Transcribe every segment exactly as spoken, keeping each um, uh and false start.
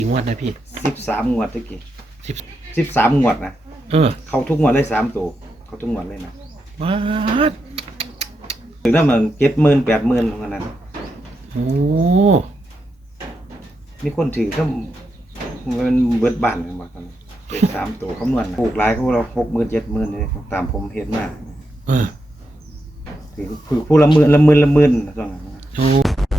กี่งวดนะพี่สิบสามงวดตะกี้สิบสิบสามงวดนะเออเขาทุกงวดเลยสามตัวเขาทุกงวดเลยนะบาดถึงได้มันเจ็ดหมื่นแปดหมื่นขนาดนั้นโอ้มีคนถือก็มันเบิดบ้านกันหมดกันเป็นสามตัวคำนวณถูกหลายเขาเราหกหมื่นเจ็ดหมื่นเลยตามผมเห็นมากเออถือถือผู้ละหมื่นละหมื่นละหมื่นตรงนั้นโอ้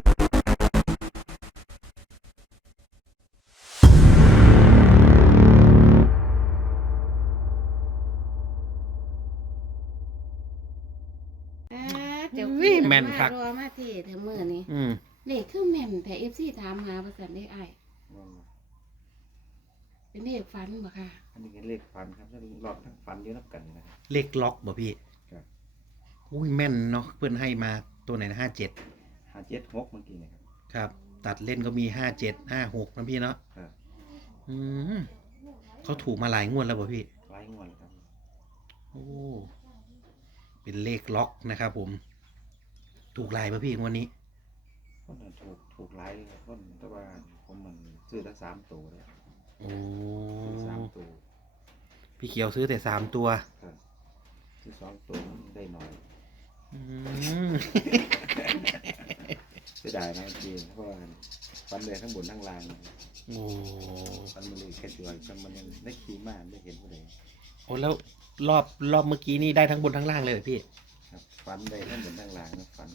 วิแม่นคักรอมาที่เธอมือนี้อืมเลขคือแม่นแต่ เอฟ ซี ถามหาภาษาได้อ้ายเป็นเลขฝันบ่ค่ะอันนี้เลขฟันครับแล้วหลอดทั้งฟันเยอะนับกันนะเลขล็อกบ่พี่ครับอุ้ยแม่นเนาะเพื่อนให้มาตัวไหนนะห้าเจ็ดห้าเจ็ดหกเมื่อกี้นะครับครับตัดเล่นก็มีห้าเจ็ดห้าหกนะพี่เนาะครับอืมเขาถูกมาหลายงวดแล้วบ่พี่หลายงวดแล้วครับโอ้เป็นเลขล็อกนะครับผมถูกลายป่ะพี่งวดนี้คนถูกถูกหลายคนแต่ว่าผมมันซื้อตั้งสามตัวเลยโอ้สามตัวพี่เขียวซื้อแต่สามตัวครับซื้อสองตัวได้น้อยอืมเสียดายนะจริงเพราะว่าฟันเลยทั้งบนทั้งล่างโอ้ฟันมันเลยแค่ตัวฟันมันยังได้ขี้มากได้เห็นผู้ใดโอ้แล้วรอบรอบเมื่อกี้นี่ได้ทั้งบนทั้งล่างเลยพี่ครับฟันได้ทั้งบนทั้งล่างนะฟัน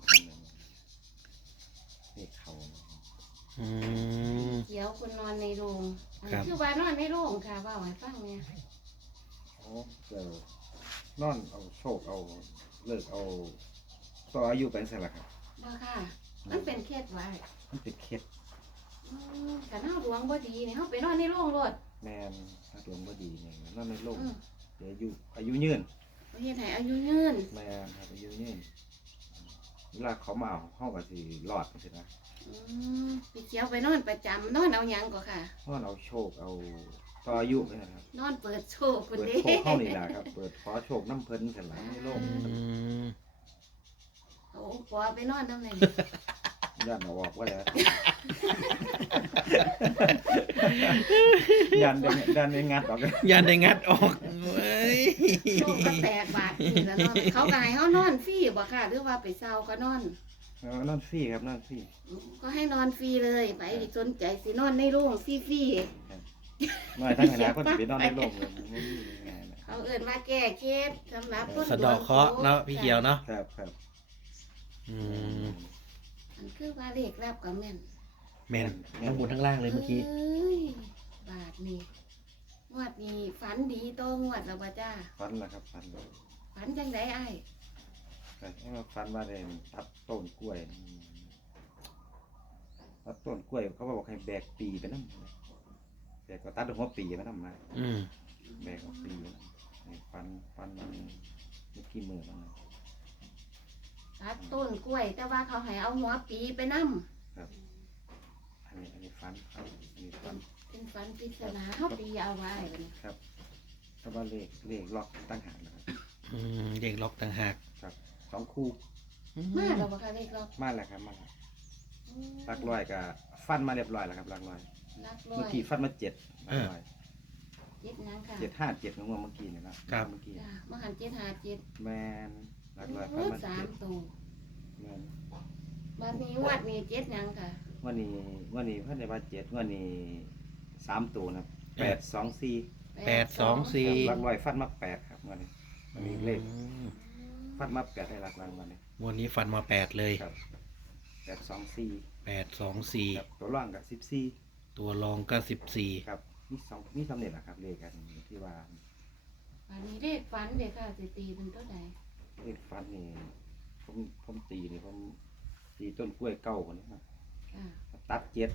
นี่เขาอืมเดี๋ยวคุณนอนในโรงคือว่านอนในโรงค่ะว่าไว้ฟังเนี่ยโอ้เดี๋ยวนอนเอาโชคเอาเลิกเอาต่ออายุไปเสร็จแล้วครับบ่ค่ะมันเป็นเคล็ดไว้มันเป็นเคล็ดกันเฮาดวงบ่ดีนี่เฮาไปนอนในโรงรถแม่นถ้าดวงบ่ดีนี่นอนในโรงเดี๋ยวอายุอายุยืนประเทศไทยอายุยืนแม่นครับอายุยืนเวลาเขามาเอาเฮาก็สิรอดจังซี่นะอืมพี่เขียวไปนอนประจำนอนเอาหยังก็ค่ะนอนเอาโชคเอาต่ออายุไปนะครับนอนเปิดโชคเปิดโชคเข้านี่ล่ะครับเปิดขอโชคน้ำเพิ่นซั่นล่ะในโรงโอ้ปอไปนอนนำไหนย่านเอาออกว่าแล้วยันได้ยันได้งัดออกยันได้งัดออกเว้ยโชคก็แตกบาทนี่แล้วนอนเขากายเขานอนฟรีบ่ค่ะหรือว่าไปเซาก็นอนนอนฟรีครับนอนฟรีก็ให้นอนฟรีเลยไปสนใจสินอนในโรงฟรีๆน้อยทั้งคณะก็สิไปนอนในโรงเลยเขาเอิ้นว่าแก้เคล็ดสำหรับคนสะดอกเคราะห์เนาะพี่เขียวเนาะครับครับอืมมันคือว่าเลขลับกับแม่นแม่นทั้งบนทั้งล่างเลยเมื่อกี้บาทนี่งวดนี้ฝันดีโตงวดแล้วบ่จ้าฝันล่ะครับฝันฝันจังได๋อ้ายให้มาฝันว่าได้ตัดต้นกล้วยตัดต้นกล้วยเขาบอกให้แบกปีไปนำแต่ก็ตัดหัวปีไปนำนะอืมแบกเอาปีฝันฝันมันเมื่อกี้มื้อนั้นตัดต้นกล้วยแต่ว่าเขาให้เอาหัวปีไปนำครับอันนี้อันนี้ฝันครับอันนี้ฝันเป็นฝันปริศนาเฮาตีเอาไว้ครับเพราะว่าเลขเลขล็อกต่างหากนะครับอืมเลขล็อกต่างหากครับสองคู่มาแล้วบ่คะเลขล็อกมาแล้วครับมาแล้วหลักร้อยก็ฟันมาเรียบร้อยแล้วครับหลักร้อยเมื่อกี้ฟันมาเจ็ดหลักร้อยเจ็ดนังค่ะเจ็ดห้าเจ็ดของเมื่อกี้เนี่ยนะครับเมื่อกี้มาหันเจ็ดห้าเจ็ดแมนหลักร้อยฟันมาสามตัวแมนวันนี้วัดนี้เจ็ดนังค่ะวันนี้วันนี้พันในว่าเจ็ดวันนี้สามตัวนะแปดสองสี่แปดสองสี่หลักร้อยฟันมาแปดครับวันนี้วันนี้เลขฟันมาแปดในหลักร้อยวันนี้วันนี้ฟันมาแปดเลยครับแปดสองสี่แปดสองสี่ตัวร่างกับสิบสี่ตัวรองก็สิบสี่ครับนี่สองนี่สำเร็จแล้วครับเลขกันที่ว่าอันนี้เลขฟันเด็กค่ะสิตีเป็นต้นไหนเลขฟันนี่ผมผมตีนี่ผมตีต้นกล้วยเก้าคนนี้ครับตัดเจ็ด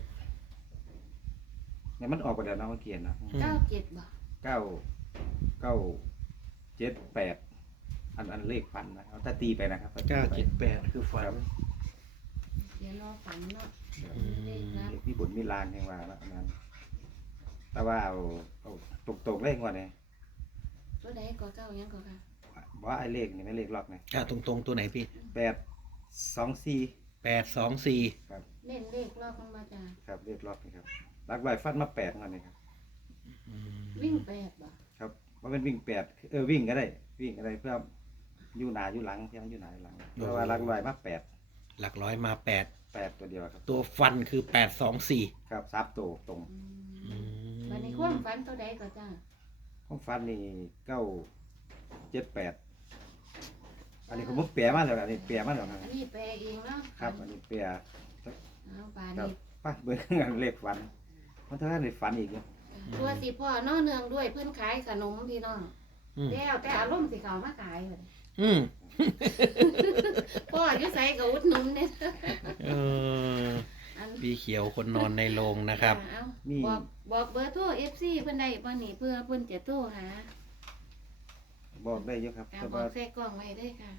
เนี่ยมันออกไปแล้วนะเมื่อกี้นะเก้าเจ็ดบ่เก้าเก้าเจ็ดแปดอันอันเลขฟันนะเอาถ้าตีไปนะครับเก้าเจ็ดแปดคือฟันเดี๋ยวรอฝันเนาะพี่บุญมีลานแห่งว่าแล้วนั้นแต่ว่าเอาเอาตกตกเลขว่าไงตัวใดก็เก้ายังก็ค่ะว่าไอ้เลขนี่ไม่เลขล็อกไงอ่าตรงตรงตัวไหนพี่แปดสองสี่แปดสองสี่ครับเล่นเลขล็อกมันมาจากครับเลขล็อกนี่ครับลักลอยฟันมาแปดกันนี่ครับอืมวิ่งแปดบ่ครับว่าเป็นวิ่งแปดเออวิ่งก็ได้วิ่งอะไรเพื่ออยู่หนาอยู่หลังเพียงอยู่หนาอยู่หลังเพราะว่าลักลอยมาแปดหลักร้อยมาแปดแปดตัวเดียวครับตัวฟันคือแปดสองสี่ครับซับตัวตรงอืมวันนี้ความฝันตัวใดก็จ้าของฟันนี่เก้าเจ็ดแปดอันนี้ผมเปียมาแล้วอันนี้เปียมาแล้วครับอันนี้แปลเองเนาะครับ อันนี้เปียเอาบาครับนี้ป้าเบิ่งงานเลขฟันมันถ้าได้ฟันอีกเนาะตัวสิพ่อเนอเนืองด้วยเพื่อนขายขนมพี่น้องอืมแล้วแต่อารมณ์สิเขามาขายเลยอืมพ่ออยู่ใส่กับอุดหนุนเนี่ยเอออันพี่เขียวคนนอนในโรงนะครับเอามีบอกบอกเบอร์โทร เอฟ ซี เพิ่นได้บ่นี่เพื่อเพิ่นจะโทรหาบอกได้เยอะครับกาแต่บอว่ากใส่กล่องไว้ได้ค่ะ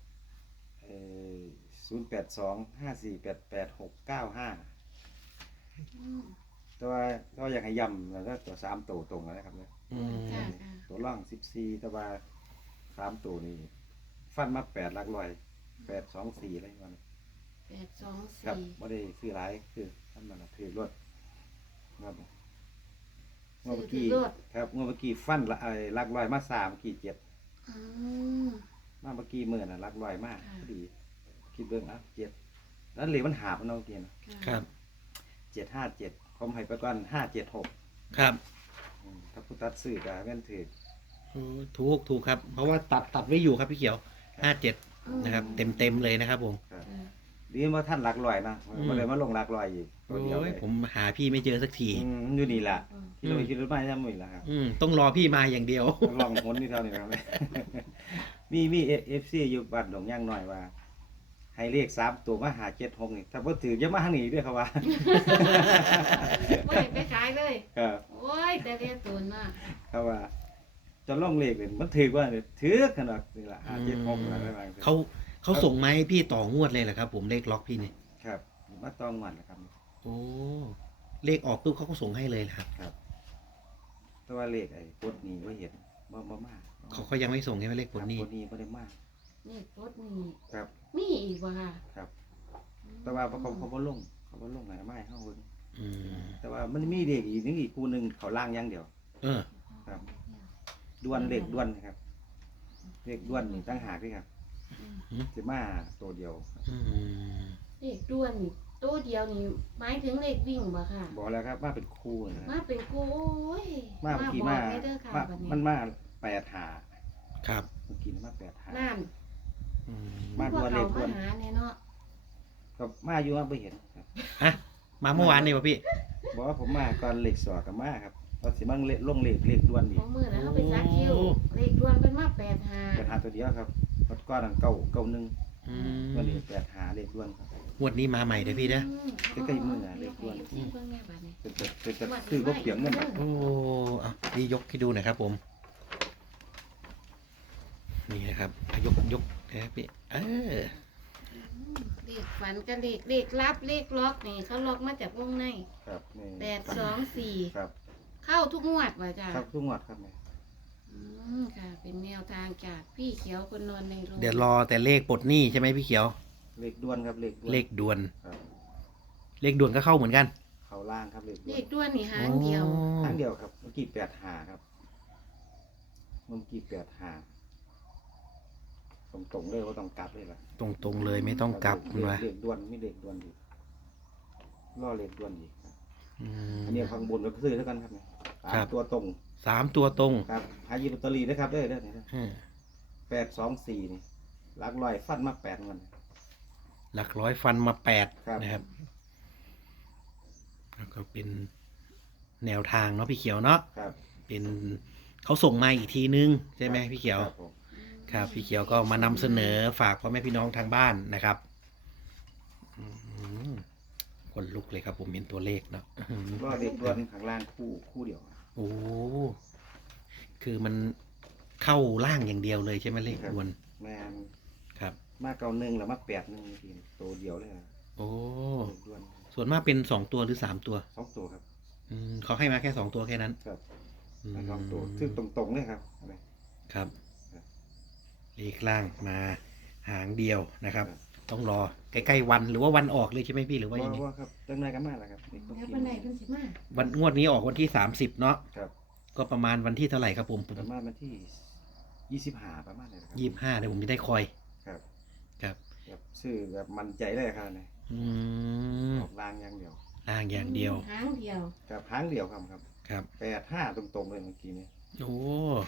ศูนย์แปดสองห้าสี่แปดแปดหกเก้าห้าอืมแต่ว่าก็อยากให้ย้ำแล้วก็ตัวสามตัวตรงนะครับเนี่ยอืมค่ะค่ะตัวล่างสิบสี่แต่ว่าสามตัวนี่ฟันมาแปดหลักร้อยแปดสองสี่อะไรประมาณนี้แปดสองครับสี่ไม่ได้ซื้อหลายคือท่านมันถือรถครับงวดซื้อเมื่อกี้ถือรถครับงวดเมื่อกี้ฟันละไอ้หลักร้อยมาสามเมื่อกี้เจ็ดอืมมาเมื่อกี้หมื่นอ่ะหลักร้อยมากค่ะพอดี คิดเบิ่งอ่ะเจ็ดแล้วเหลวมันหาบมันเอาเมื่อกี้นะครับ เจ็ดห้าเจ็ดผมให้ไปก่อนห้าเจ็ดหกครับถ้าผู้ตัดซื้อก็แม่นถือโอ้ถูกถูกครับ เพราะว่าตัดตัดไว้อยู่ครับพี่เขียวห้าเจ็ดอืมนะครับ เต็มเต็มๆเลยนะครับผมครับค่ะดีว่าท่านหลักร้อยนะอืมก็เลยมาลงหลักร้อยอีกตัวเดียวโอ้เลย ยผมหาพี่ไม่เจอสักทีอืมอยู่นี่แหละอืมคิดว่าคิดว่าไม่ได้หมดแล้วครับอืมต้องรอพี่มาอย่างเดียวลองหนนี่เท่านี้ครับ มีมีเอฟซีอยู่บ้านหนองย่างหน่อยว่า ให้เลขสามตัวมาหาเจ็ดหกนี่ถ้าพ่ถือจะมาหาหนีด้วยครับว่าบ่ไปขายเลยครับโอ้ยแต่เรียกตัวน่ะครับว่าจะล่องเลขเลยมันถือว่าเนี่ยถือขนาดนี่แหละหาเจ็ดหกอะไรบางๆเขาเขาส่งมาให้พี่ต่องวดเลยเหรอครับ ผมเลขล็อกพี่เนี่ยครับมาต้องหวันนะครับโอ้เลขออกปุ๊บเขาก็ส่งให้เลยเหรอครับครับแต่ว่าเลขไอ้กดนี้ไม่เห็นบ่บ่มากเขาเขายังไม่ส่งใช่ไหมเลขผลนี่กดนี้ไม่ได้มากนี่รถนี่ครับมีอีกบ่ค่ะครับ แต่ว่าเขาเขาบ่ลงเขาบ่ลงไหนไม่ให้เฮาเบิ่งอืมแต่ว่ามันมีเลขอีกนึงอีกคู่หนึงเขาล่างอย่างเดียวเออครับ ด้วนเลขด้วนนะครับเลขด้วนนี่ตั้งหากด้วยครับอืมสิมาตัวเดียวอืมเลขด้วนนี่ตัวเดียวนี่หมายถึงเลขวิ่งบ่ค่ะบอกแล้วครับมาเป็นคู่นะครับมาเป็นกูโอ้ยมาเมื่อกี้บมาอกให้เด้อค่ะมาบัดนี้มันมาแปดหาครับเมื่อกี้มาแปดหานั่นอืมมาพวกเขามาหาเนี่ยเนาะก็มาอยู่ว่าไม่เห็นครับฮะมาเมื่อวานนี่ป่ะพี่บอกว่าผมมาก่อนเลขสอกับมาครับเราสิมั่งเลขลงเลขเลขด้วนนี่ของมือนะเขาไปซักคิวโอ้เลขด้วนเป็นมาแปดหาแปดหาตัวเดียวครับรถก้อนอันเก่าเก่าหนึ่งอืมวันนี้แปดหาเลขด้วนครับงวดนี้มาใหม่เด้อพี่นะใกล้ๆมืออะเลขด้วนที่เพิ่งแม่บัดนี้เป็นจะเป็นจะคือก็เปลี่ยนเงินครับโอ้อ่ะนี่ยกให้ดูหน่อยครับผม นี่นะครับอ่ะยกยกนะครับพี่ เออเลขฝันกับเลขเลขลับเลขล็อกนี่เขาล็อกมาจากวงในครับนี่แปดสองสี่ครับเข้าทุกงวดว่ะจ้ะครับทุกงวดครับเนี่ยอืมค่ะ เป็นแนวทางจากพี่เขียวคนนอนในโรงเดี๋ยวรอแต่เลขปลดหนี้ใช่ไหมพี่เขียวเลขด้วนครับเลขด้วนเลขด่วนครับเลขด่วนก็เข้าเหมือนกันเขาล่างครับเลขเลด้วนขด้วนนี่หางเดียวโอ้ครั้งเดียวครับเมื่อกี้แปดหาครับเมื่อกี้แปดหาตรงตรงๆเลยว่าต้องกลับเลยล่ะตรงตรงๆเลยไม่ต้องกลับเลขมาเลขด้วนไม่เลขด้วนอีกล่อเลขด้วนอีกครับอืมอันนี้ข้างบนก็ซื้อแล้วกันครับเนี่ยสามครับตัวตรงสามตัวตรงครับหายีลอตเตอรี่นะครับเด้อเด้อเนี่ยอืมแปดสองสี่นี่หลักลอยฟันมาแปดเงินหลักร้อยฟันมาแปดครับนะครับแล้วก็เป็นแนวทางเนาะพี่เขียวเนาะครับเป็นเขาส่งมาอีกทีนึงใช่ไหมพี่เขียวครับผมครับพี่เขียวก็มานำเสนอฝากพ่อแม่พี่น้องทางบ้านนะครับอืมคนลุกเลยครับผมเห็นตัวเลขเนาะอื้อหือล่อเลขด้วนข้างล่างคู่คู่เดียวครับโอ้คือมันเข้าล่างอย่างเดียวเลยใช่ไหมเลขดวนแม่นครับมาเก้าหนึ่งแล้วมาแปดหนึ่งทีตัวเดียวเลยครับโอ้เลขด้วนส่วนมากเป็นสองตัวหรือสามตัวสองตัวครับอืมเขาให้มาแค่สองตัวแค่นั้นครับอืมมาสองตัวซึ่งตรงๆเลยครับครับครับเลขล่างมาหางเดียวนะครับครับต้องรอใกล้ๆวันหรือว่าวันออกเลยใช่ไหมพี่หรือว่าว่ายังไงว่าครับจังไรกันมาแล้วครับนี่ก็แล้วพิปัมนพ์ใดเพิ่นสิมาวันงวดนี้ออกวันที่สามสิบเนาะครับก็ประมาณวันที่เท่าไหร่ครับผมผมประมาณวันที่ยี่สิบห้าประมาณนี้ครับยี่สิบห้าเดี๋ยวผมจะได้คอยครับครับแบบซื้อแบบมั่นใจเลยครับเนี่ยอืมออกรางอย่างเดียวล่างอย่างเดียวหางเดียวครับหางเดียวครับครับครับแปดห้าตรงๆเลยเมื่อกี้นี้โอ้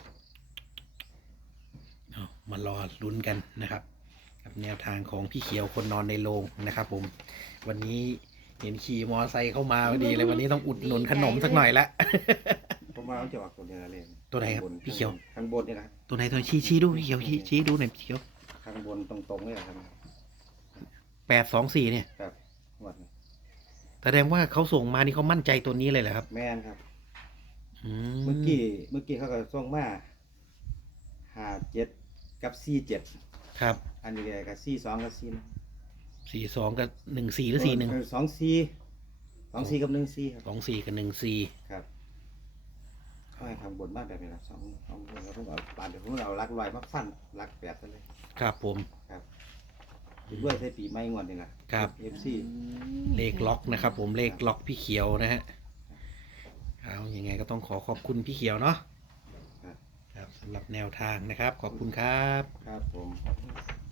เอามารอลุ้นกันนะครับ กับแนวทางของพี่เขียวคนนอนในโรงนะครับผม วันนี้เห็นขี่มอไซค์เข้ามาพอดีเลยวันนี้ต้องอุดหนุนขนมสักหน่อยละผมว่ามันจะออกตัวนี้นะเลยตัวไหนครับข้างพี่เขียวข้างบนนี่นะครับตัวไหนตัวไหนชี้ชี้ดูพี่เขียวชี้ชี้ดูหน่อยพี่เขียวข้างบนตรงๆเลยครับแปดสองสี่เนี่ยครับงวดนี้แสดงว่าเขาส่งมานี่เขามั่นใจตัวนี้เลยเหรอครับแม่นครับอืเมื่อกี้เมื่อกี้เขาก็ส่งมาห้าเจ็ดกับสี่เจ็ดครับอันนี้กับสี่สองกับสี่สี่สองกับหนึ่งสี่หรือสี่หนึ่งสองสี่สองสี่กับหนึ่งสี่ครับสองสี่กับหนึ่งสี่ครับเขาให้ทำบนบ้านแบบนี้ละสองสองคนแล้วผมเอาปานเดี๋ยวผมเอาลักลอยมาฟันลักแปดซะเลยครับผมด้วยใช้ปีไม้งวดนี่นะครับ เอฟซีเลขล็อกนะครับ ผมเลขล็อกพี่เขียวนะฮะเอายังไงก็ต้องขอขอบคุณพี่เขียวเนาะครับสำหรับแนวทางนะครับ ขอบคุณครับครับผม